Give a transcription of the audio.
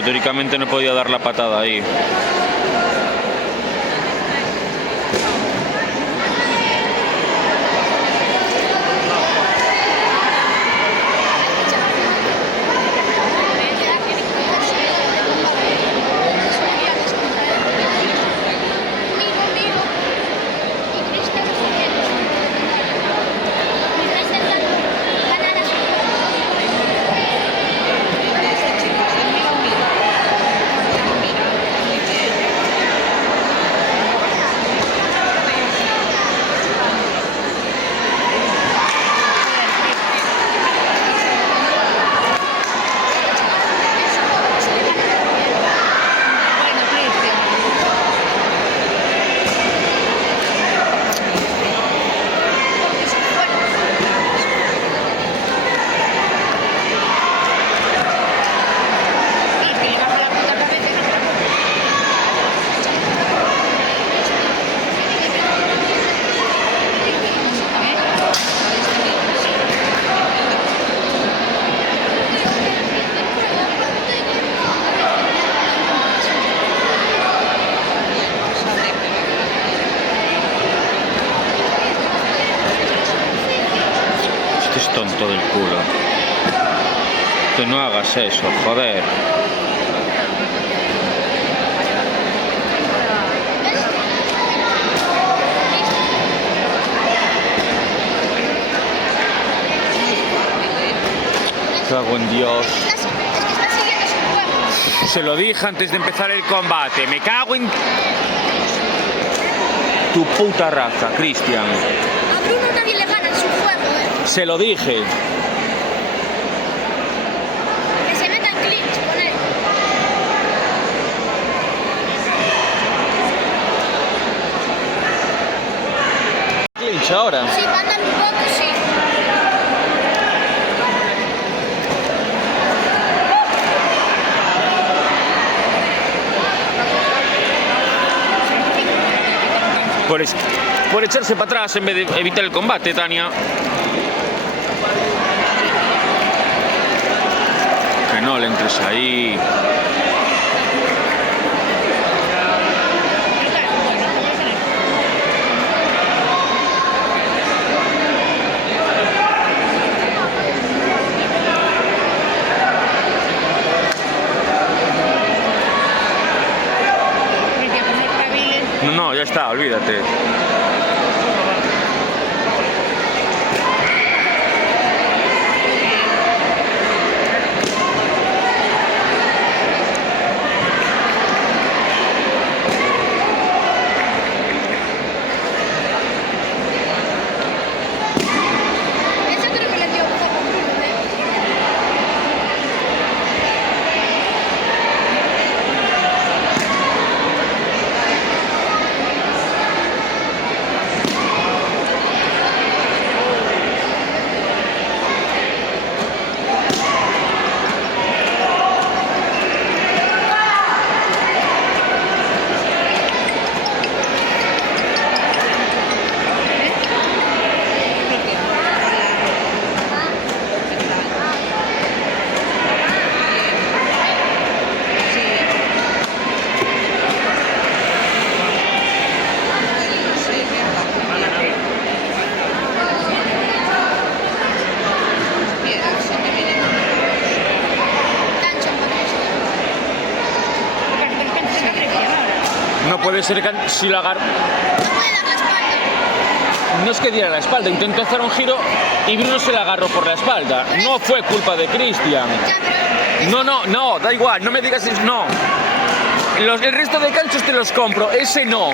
perfecto, teóricamente no podía dar la patada ahí. Es tonto del culo. Que no hagas eso, joder. Cago en Dios. Se lo dije antes de empezar el combate. Me cago en tu puta raza, Cristian. A Bruno nadie le gana en su juego, ¿eh? Se lo dije. Que se meta en clinch con él. Clinch ahora. Sí, mandan un poco, sí. Por echarse para atrás en vez de evitar el combate, Tania. Que no le entres ahí. No, ya está, olvídate. Eso creo que le dio un poco a Bruno, ¿eh? No puede ser que si lo agarro. No puede dar la espalda. No es que diera la espalda, intentó hacer un giro y Bruno se le agarró por la espalda. No fue culpa de Cristian. Ya, pero... No, da igual, no me digas eso, no. El resto de ganchos te los compro, ese no.